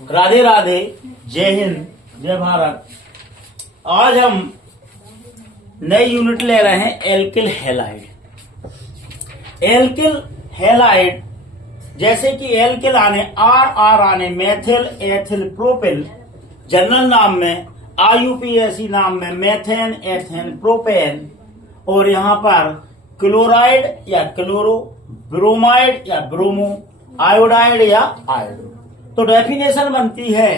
राधे राधे, जय हिंद, जय भारत। आज हम नई यूनिट ले रहे हैं एल्किल हैलाइड। एल्किल हैलाइड जैसे कि एल्किल आने आर आने मेथिल एथिल प्रोपिल, जनरल नाम में आईयूपीएसी नाम में मेथेन एथेन प्रोपेन, और यहाँ पर क्लोराइड या क्लोरो, ब्रोमाइड या ब्रोमो, आयोडाइड या आयोडो। तो डेफिनेशन बनती है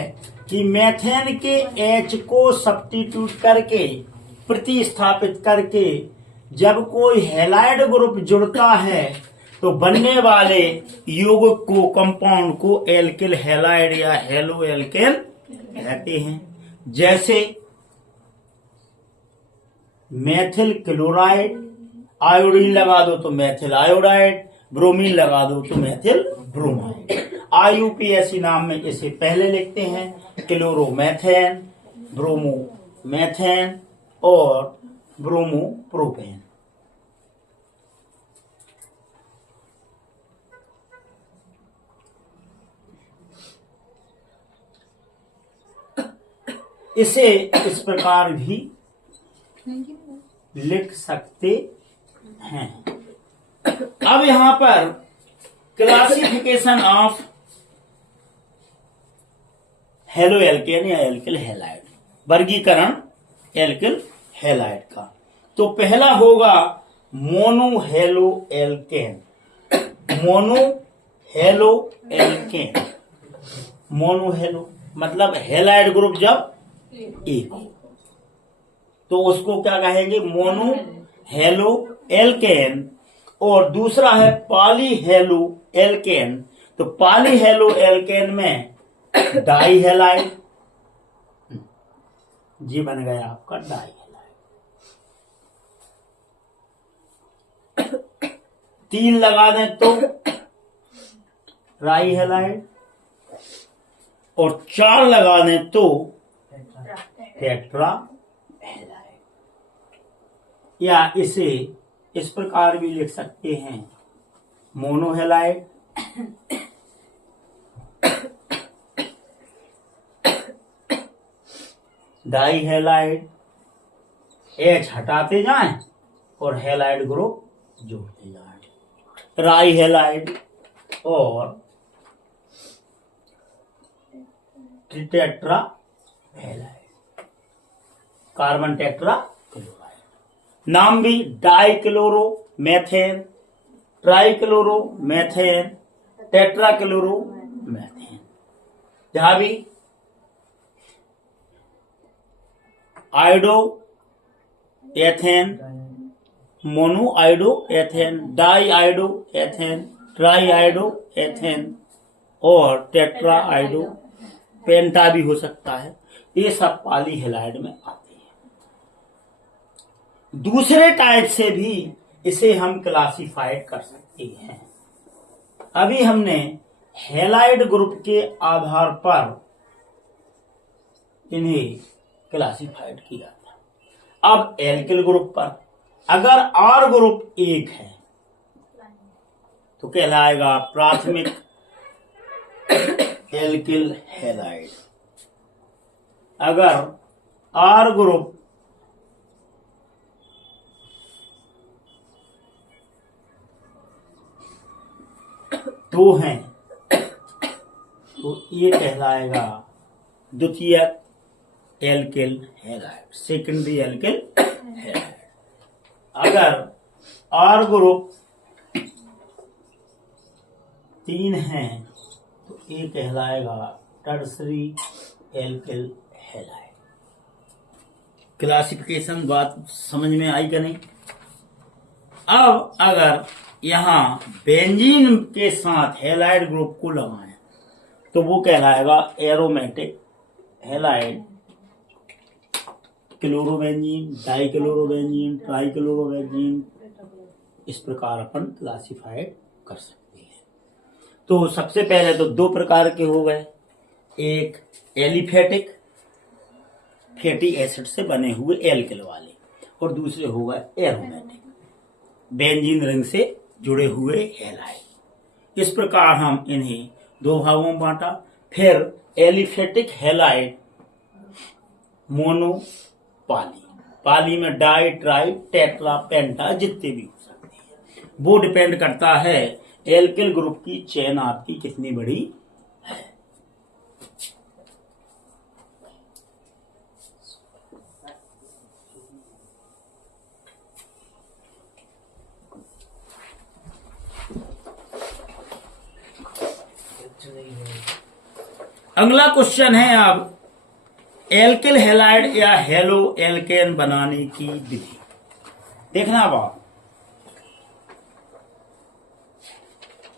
कि मेथेन के H को सब्स्टिट्यूट करके, प्रतिस्थापित करके जब कोई हैलाइड ग्रुप जुड़ता है तो बनने वाले यौगिक को, कंपाउंड को एल्किल हैलाइड या हेलो एल्किल कहते हैं। जैसे मेथिल क्लोराइड, आयोडीन लगा दो तो मेथिल आयोडाइड, ब्रोमीन लगा दो तो मेथिल ब्रोमाइड। आईयूपीएसी नाम में इसे पहले लिखते हैं क्लोरोमेथेन, ब्रोमोमेथेन और ब्रोमोप्रोपेन। इसे इस प्रकार भी लिख सकते हैं। अब यहां पर क्लासिफिकेशन ऑफ हेलो एल्केन या एल्किल हैलाइड, वर्गीकरण एल्किल हैलाइड का। तो पहला होगा mono halo alkane. Mono halo alkane, mono hello मतलब हैलाइड ग्रुप जब एक हो तो उसको क्या कहेंगे, मोनो हेलो एल्केन। और दूसरा है पॉली हेलो एल्केन। तो पॉली हेलो एल्केन में डाई हैलाइड, जी बन गया आपका डाई हैलाइड। 3 लगा दें तो ट्राई हैलाइड, और 4 लगा दें तो टेट्रा हैलाइड। या इसे इस प्रकार भी लिख सकते हैं, मोनोहेलाइड, डाई हैलाइड, H हटाते जाएं और हैलाइड ग्रुप जोड़ते जाएं, ट्राई हैलाइड और tetrahalide, carbon tetrachloride. नाम भी dichloromethane, trichloromethane, tetrachloromethane. जहां भी iodoethane, monoiodoethane, diiodoethane, triiodoethane और टेट्रा आयोडो, पेंटा भी हो सकता है, ये सब पॉली हैलाइड में आते हैं। दूसरे टाइप से भी इसे हम क्लासिफाइड कर सकते हैं। अभी हमने हैलाइड ग्रुप के आधार पर इन्हें क्लासिफाइड किया था। अब एल्किल ग्रुप पर, अगर आर ग्रुप एक है तो कहलाएगा प्राथमिक एल्किल हैलाइड। अगर आर ग्रुप दो हैं तो ये कहलाएगा द्वितीयक alkyl halide, secondary alkyl halide. अगर आर ग्रुप 3 हैं तो ये कहलाएगा टर्सरी एल्किल हैलाइड। क्लासिफिकेशन बात समझ में आई कि नहीं? अब अगर यहां बेंजीन के साथ हैलाइड ग्रुप को लगाएं तो वो कहलाएगा एरोमेटिक हैलाइड, क्लोरोबेंजीन, डाइक्लोरोबेंजीन, ट्राइक्लोरोबेंजीन। इस प्रकार अपन क्लासिफाइड कर सकते हैं। तो सबसे पहले तो 2 प्रकार के हो गए, एक एलिफेटिक फैटी एसिड से बने हुए एल्किल वाले, और दूसरे हो गए एरोमेटिक बेंजीन रिंग से जुड़े हुए हैलाइड। इस प्रकार हम इन्हें 2 भागों में बांटा, फिर एलिफेटिक हैलाइड मोनो पाली, पाली में डाई ट्राई टेट्रा पेंटा जितने भी हो सकते हैं, वो डिपेंड करता है एल्किल ग्रुप की चेन आपकी कितनी बड़ी है। अगला क्वेश्चन है अब एल्किल हैलाइड या हेलो एल्केन बनाने की विधि। देखना बाप,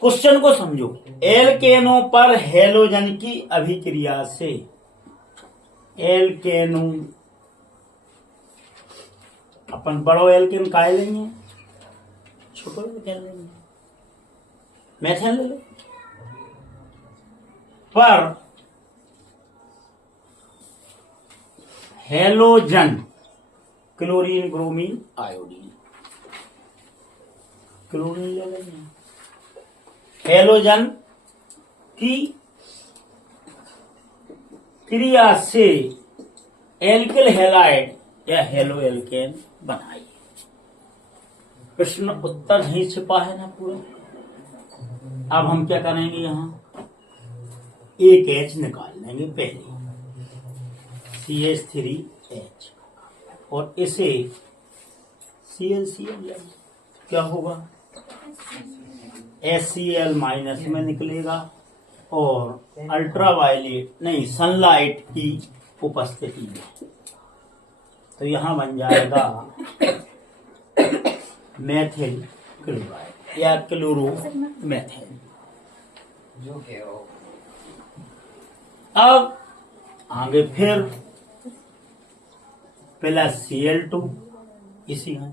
क्वेश्चन को समझो। एल्केनों पर हेलोजन की अभिक्रिया से एल्केनो, अपन बड़ो एल्केन काय लेंगे, छोटो एल्केन लेंगे, मेथेन ले लो। पर halogen chlorine bromine iodine, chlorine ले लेंगे। हेलोजन की क्रिया से एल्किल हैलाइड या हेलो एल्केन बनाइए। प्रश्न उत्तर नहीं छिपा है ना पूरा। अब हम क्या करेंगे, यहां एक एच निकाल लेंगे पहले, CH3H, और इसे ClCl लेंगे। क्या होगा, HCl माइनस में निकलेगा और अल्ट्रावायलेट नहीं सनलाइट की उपस्थिति में, तो यहां बन जाएगा मेथिल क्लोराइड या क्लोरोमेथिल। अब आगे फिर प्लस Cl2 इसी है,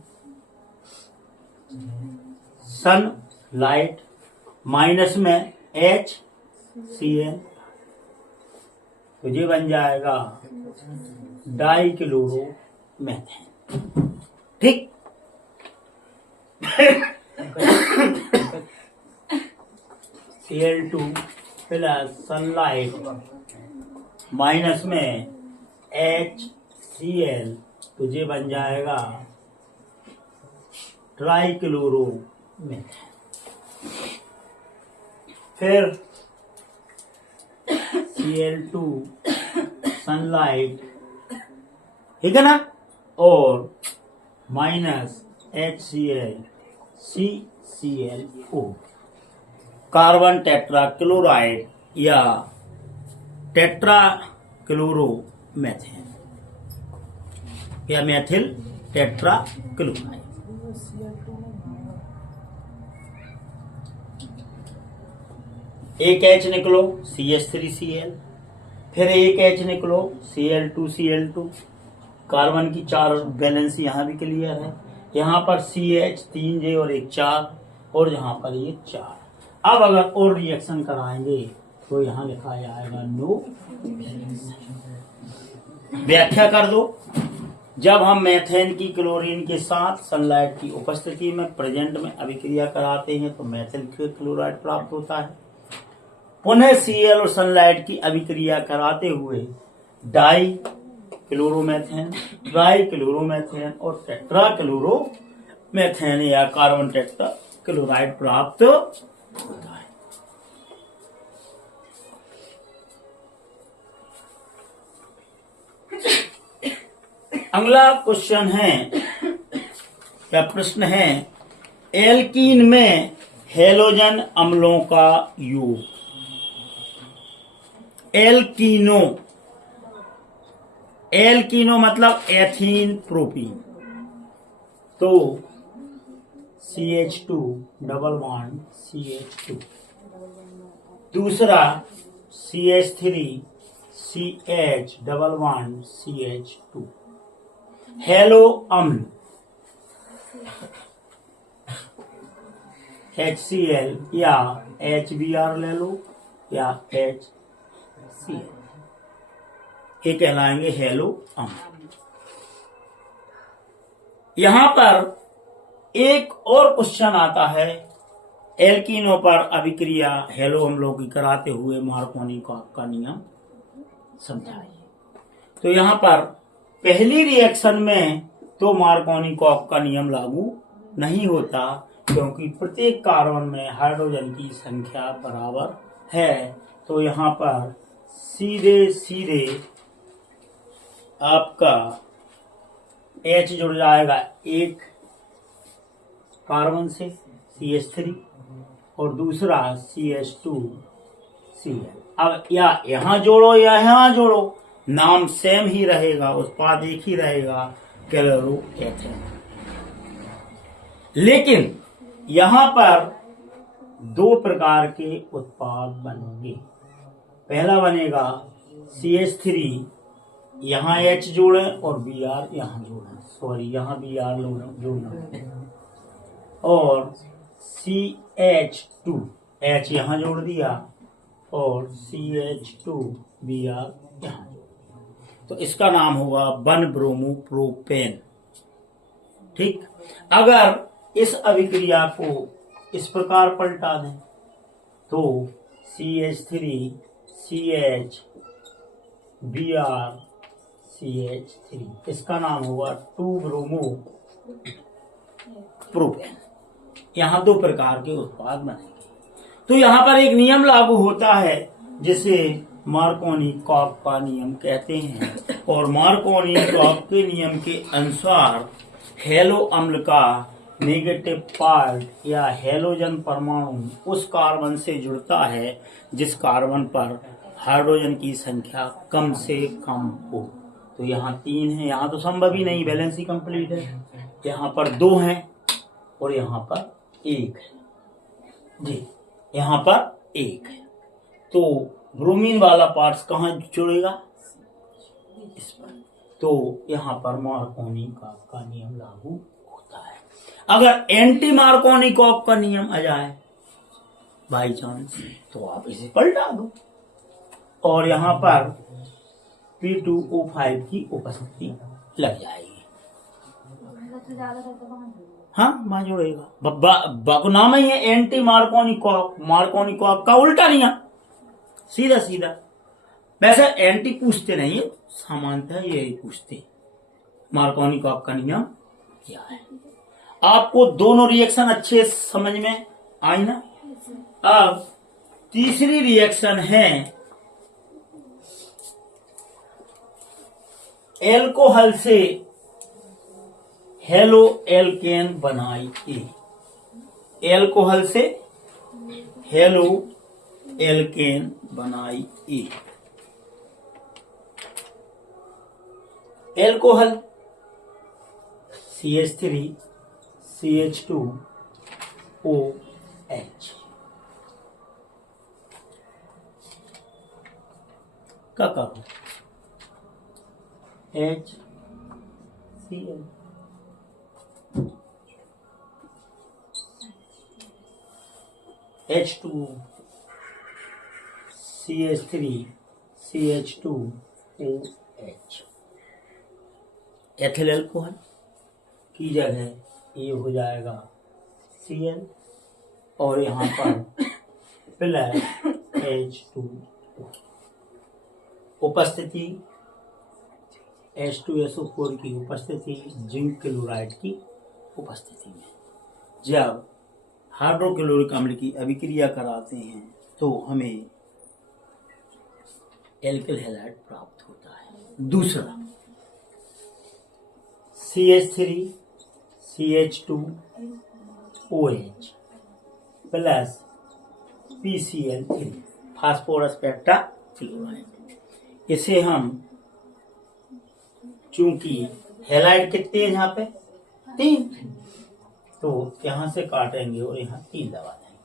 सन लाइट माइनस में HCl, तो ये बन जाएगा डाई क्लोरोमेथेन। ठीक, Cl2 प्लस सनलाइट माइनस में HCl, तो ये बन जाएगा ट्राई क्लोरोमेथेन। फिर Cl2 सनलाइट, ठीक है ना, और minus HCl CClO, carbon tetra chloride या टेट्रा क्लोरोमेथेन या मेथिल टेट्रा क्लोराइड। एक H निकलो CH3Cl, फिर एक H निकलो Cl2Cl2, कार्बन की 4 बैलेंस यहां भी क्लियर है। यहां पर CH 3J और एक 4, और यहां पर ये 4। अब अगर और रिएक्शन कराएंगे तो यहां लिखा जाएगा नो। व्याख्या कर दो, जब हम मेथेन की क्लोरीन के साथ सनलाइट की उपस्थिति में प्रेजेंट में अभिक्रिया कराते हैं तो मेथिल क्लोराइड प्राप्त होता है। पुनः Cl और सनलाइट की अभिक्रिया कराते हुए डाई क्लोरोमेथेन, ट्राई क्लोरोमेथेन और टेट्रा क्लोरोमेथेन या कार्बन टेट्रा क्लोराइड प्राप्त होता है। अगला क्वेश्चन है, क्या प्रश्न है, एल्कीन में हेलोजन अम्लों का योग। एल्कीनो, एल्कीनो मतलब एथीन प्रोपीन, तो CH2 डबल बॉन्ड CH2, दूसरा CH3 CH double bond CH2, hello अम्ल HCl या HBr ले लो या HCl, ये कहलाएंगे हेलो अम्ल। यहां पर एक और क्वेश्चन आता है एल्कीनों पर अभिक्रिया हेलो हम लोग की कराते हुए मार्कोनी-कॉक का नियम समझाइए। तो यहाँ पर पहली रिएक्शन में तो मार्कोनी-कॉक का नियम लागू नहीं होता, क्योंकि प्रत्येक कार्बन में हाइड्रोजन की संख्या बराबर है। तो यहाँ पर सीधे सीधे आपका H जुड़ जाएगा एक कार्बन से CH3 और दूसरा CH2Cl। अब या यहाँ जोड़ो या यहाँ जोड़ो, नाम सेम ही रहेगा, उत्पाद एक ही रहेगा, क्लोरोएथेन। लेकिन यहाँ पर दो प्रकार के उत्पाद बनेंगे। पहला बनेगा CH3, यहाँ H जोड़े और Br यहाँ जोड़े, सॉरी यहाँ Br जोड़ना, और CH2 H यहाँ जोड़ दिया और CH2Br यहाँ जोड़, तो इसका नाम होगा 1 ब्रोमो प्रोपेन। ठीक, अगर इस अभिक्रिया को इस प्रकार पलटा दें तो CH3 CH Br CH3, इसका नाम होगा 2 ब्रोमो प्रोपेन। यहाँ दो प्रकार के उत्पाद बनेंगे। तो यहाँ पर एक नियम लागू होता है जिसे मार्कोनी-कॉक का नियम कहते हैं, और मार्कोनी-कॉक के नियम के अनुसार हेलो अम्ल का नेगेटिव पार्ट या हेलोजन परमाणु उस कार्बन से जुड़ता है जिस कार्बन पर हाइड्रोजन की संख्या कम से कम हो। तो यहाँ 3 है, यहाँ तो संभव ही नहीं, बैलेंस ही कंप्लीट है। यहाँ पर 2 हैं और यहाँ पर 1 है जी, यहाँ पर 1 है। तो ब्रोमीन वाला पार्ट्स कहाँ जुड़ेगा? इस पर। तो यहाँ पर मार्कोनी-कॉक का नियम लागू होता है। अगर एंटी मार्कोनी-कॉक का नियम आ जाए बाई चांस, तो आप इसे पलटा दो और यहाँ पर P2O5 की उपस्थिति लग जाएगी। हाँ, वहां जोड़ेगा। नाम ही है एंटी मार्कोनी-कॉक, मार्कोनी-कॉक का उल्टा नियम, सीधा सीधा। वैसे एंटी पूछते नहीं है, सामान्यतः यही पूछते मार्कोनी-कॉक का नियम क्या है। आपको दोनों रिएक्शन अच्छे समझ में आई ना? अब तीसरी रिएक्शन है एल्कोहल से हेलो एल्केन बनाइए। एल्कोहल से हेलो एल्केन बनाइए। एल्कोहल CH3 CH2OH का करो HCl, H2 CH3 CH2OH। Ethyl alcohol की जगह ये हो जाएगा Cl और यहाँ पर प्लस H2O। उपस्थिति H2SO4 की उपस्थिति जिंक क्लोराइड की उपस्थिति में जब हाइड्रोक्लोरिक अम्ल की अभिक्रिया कराते हैं तो हमें एल्किल हैलाइड प्राप्त होता है। दूसरा CH3 CH2OH plus PCl3 phosphorus pentachloride. इसे हम चूंकि हैलाइड कितने हैं यहाँ पे 3, तो यहाँ से काटेंगे और यहाँ 3 दबा देंगे,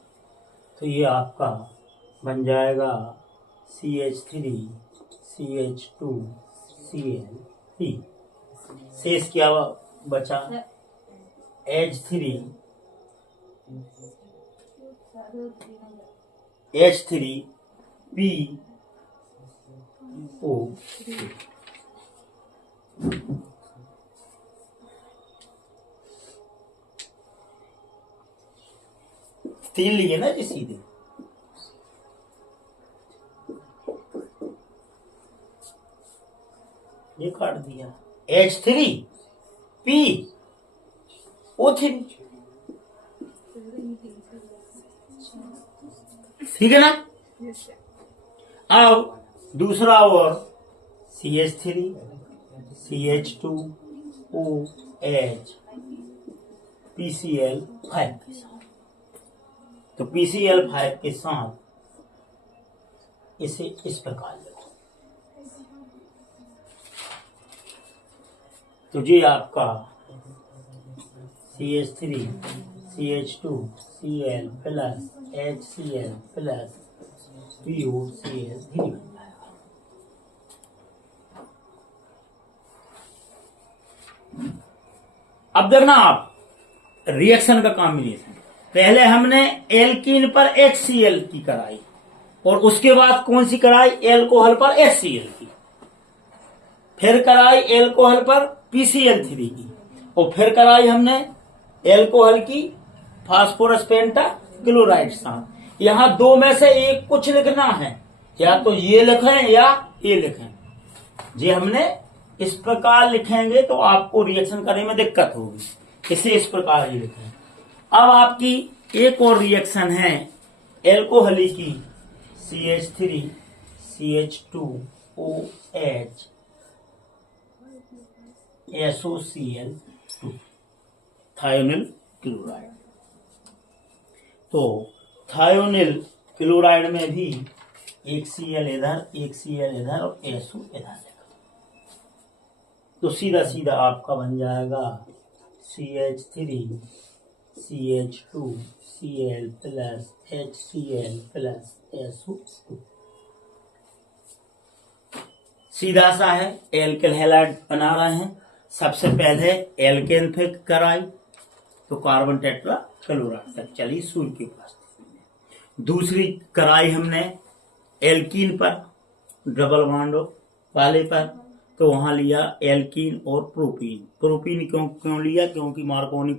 तो ये आपका बन जाएगा CH3 CH2Cl3। शेष क्या बचा? H3PO। 3 लिए ना जी सीधे, ये काट दिया H3PO3, ठीक है ना। अब दूसरा और CH3 CH2OH PCl5 के साथ, तो PCl5 के साथ इसे इस प्रकार लिखो, तो ये आपका CH3 CH2Cl plus HCl plus POCl3 बन जाएगा। अब देखना आप रिएक्शन का कॉम्बिनेशन, पहले हमने एल्कीन पर HCl की कराई और उसके बाद कौन सी कराई, एल्कोहल पर HCl की, फिर कराई एल्कोहल पर PCl3 की, और फिर कराई हमने एल्कोहल की फास्फोरस पेंटा क्लोराइड साथ। यहां दो में से एक कुछ लिखना है, या तो ये लिखें या ये लिखें। ये हमने इस प्रकार लिखेंगे तो आपको रिएक्शन करने में दिक्कत होगी, इसे इस प्रकार ही लिखें। अब आपकी एक और रिएक्शन है एल्कोहली की, CH3 CH2OH SOCl2 thionyl chloride. तो थायोनिल क्लोराइड में भी एक Cl इधर, एक Cl इधर और SO इधर, तो सीधा सीधा आपका बन जाएगा CH3 CH2Cl plus HCl plus SO2। सीधा सा है, एल्किल हैलाइड बना रहे हैं। सबसे पहले एल्केन फिर कराई तो कार्बन टेट्रा क्लोराइड तक चली सूर्य की उपस्थिति में। दूसरी कराई हमने एल्कीन पर डबल बॉन्ड वाले पर, तो वहां लिया एल्कीन और प्रोपीन। प्रोपीन क्यों लिया, क्योंकि मार्कोनी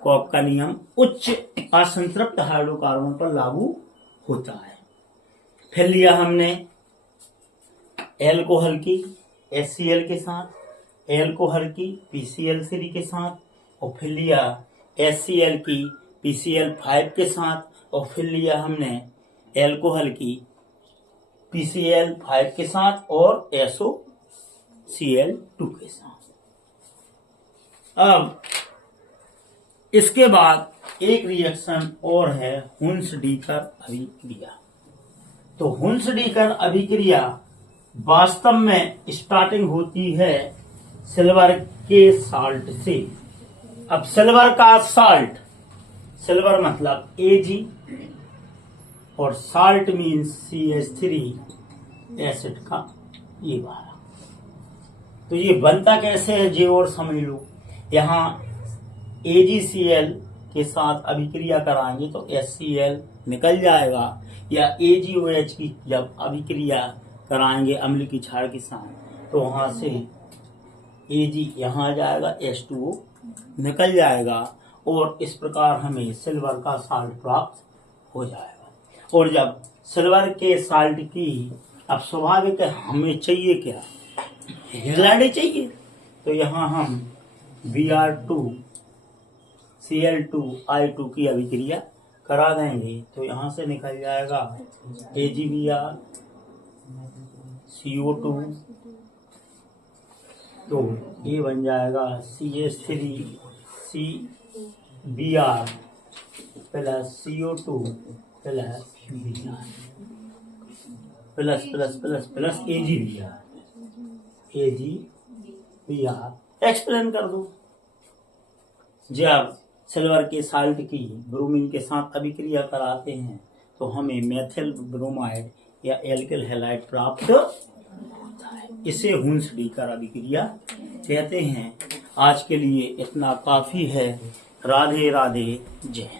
कॉक का नियम उच्च असंतृप्त हाइड्रोकार्बन पर लागू होता है। फिर लिया हमने एल्कोहल की HCl के साथ, एल्कोहल की PCl3 के साथ, और फिर लिया HCl की PCl5 के साथ, और फिर लिया हमने एल्कोहल की PCl5 के साथ और SOCl2 के साथ। अब इसके बाद एक रिएक्शन और है हुन्स-डीकर अभिक्रिया। तो हुन्स-डीकर अभिक्रिया वास्तव में स्टार्टिंग होती है सिल्वर के साल्ट से। अब सिल्वर का साल्ट, सिल्वर मतलब Ag और साल्ट मीन्स CH3 एसिड का ये वाला। तो ये बनता कैसे है ये और समझ लो। यहाँ AgCl के साथ अभिक्रिया कराएंगे तो HCl निकल जाएगा, या AgOH की जब अभिक्रिया कराएंगे अम्ल की क्षार के साथ तो वहां से Ag यहाँ आ जाएगा, H2O निकल जाएगा, और इस प्रकार हमें सिल्वर का साल्ट प्राप्त हो जाएगा। और जब सिल्वर के साल्ट की, अब स्वाभाविक है हमें चाहिए क्या, हैलाइड चाहिए, तो यहाँ हम Br2Cl2I2 की अभिक्रिया करा देंगे, तो यहाँ से निकल जाएगा AgBr CO2, तो ये बन जाएगा CH3CBr plus CO2 plus Br plus plus plus plus AgBr explain कर दो। जब सिल्वर के साल्ट की ब्रोमीन के साथ अभिक्रिया कराते हैं तो हमें मेथिल ब्रोमाइड या एल्किल हैलाइड प्राप्त होता है। इसे हुन्स-डीकर अभिक्रिया कहते हैं। आज के लिए इतना काफी है। राधे राधे, जय हिंद।